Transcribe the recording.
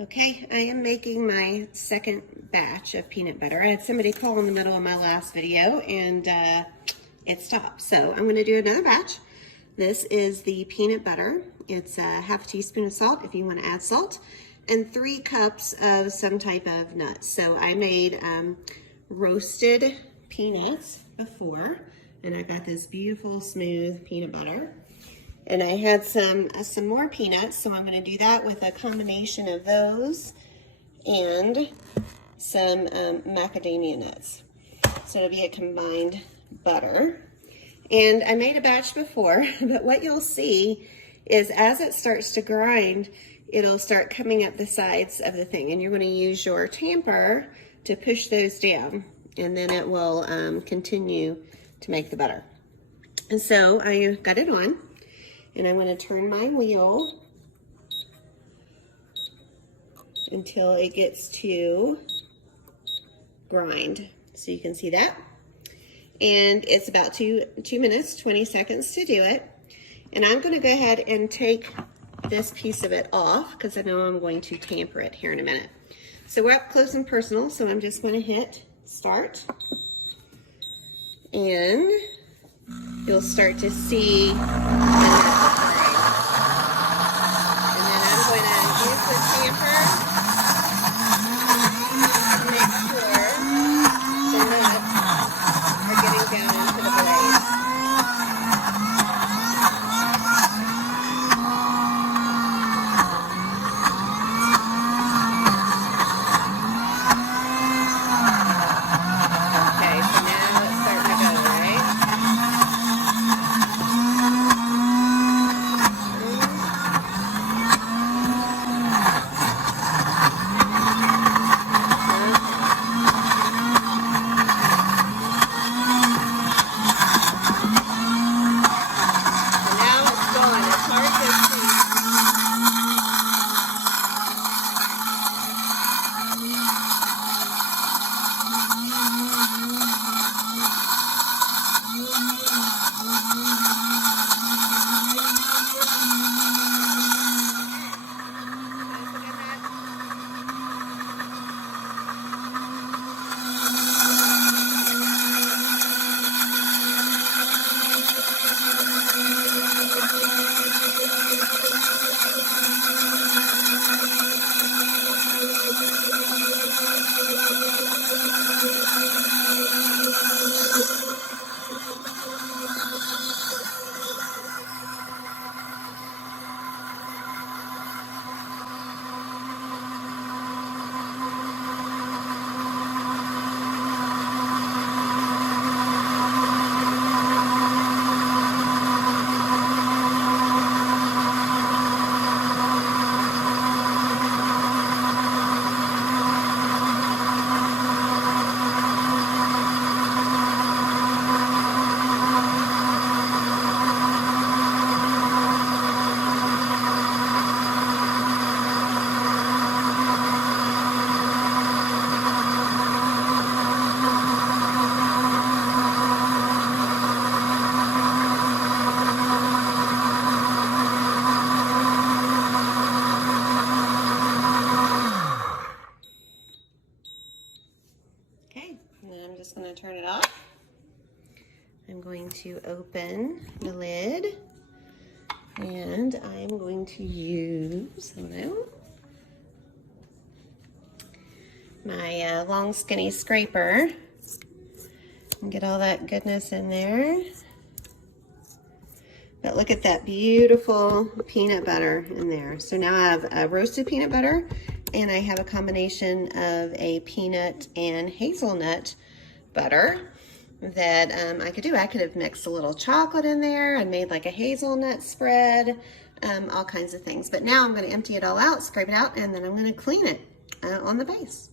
Okay, I am making my second batch of peanut butter. I had somebody call in the middle of my last video and it stopped. So I'm gonna do another batch. This is the peanut butter. It's a half teaspoon of salt if you wanna add salt, and 3 cups of some type of nuts. So I made roasted peanuts before, and I got this beautiful smooth peanut butter. And I had some more peanuts, so I'm going to do that with a combination of those and some macadamia nuts. So it'll be a combined butter. And I made a batch before, but what you'll see is as it starts to grind, it'll start coming up the sides of the thing. And you're going to use your tamper to push those down, and then it will continue to make the butter. And so I got it on. And I'm going to turn my wheel until it gets to grind. So you can see that. And it's about 2 minutes, 20 seconds to do it. And I'm going to go ahead and take this piece of it off because I know I'm going to tamper it here in a minute. So we're up close and personal, so I'm just going to hit start. And you'll start to see just going to turn it off. I'm going to open the lid and I'm going to use my long skinny scraper and get all that goodness in there. But look at that beautiful peanut butter in there. So now I have a roasted peanut butter and I have a combination of a peanut and hazelnut butter that I could do. I could have mixed a little chocolate in there and made like a hazelnut spread, all kinds of things. But now I'm going to empty it all out, scrape it out, and then I'm going to clean it on the base.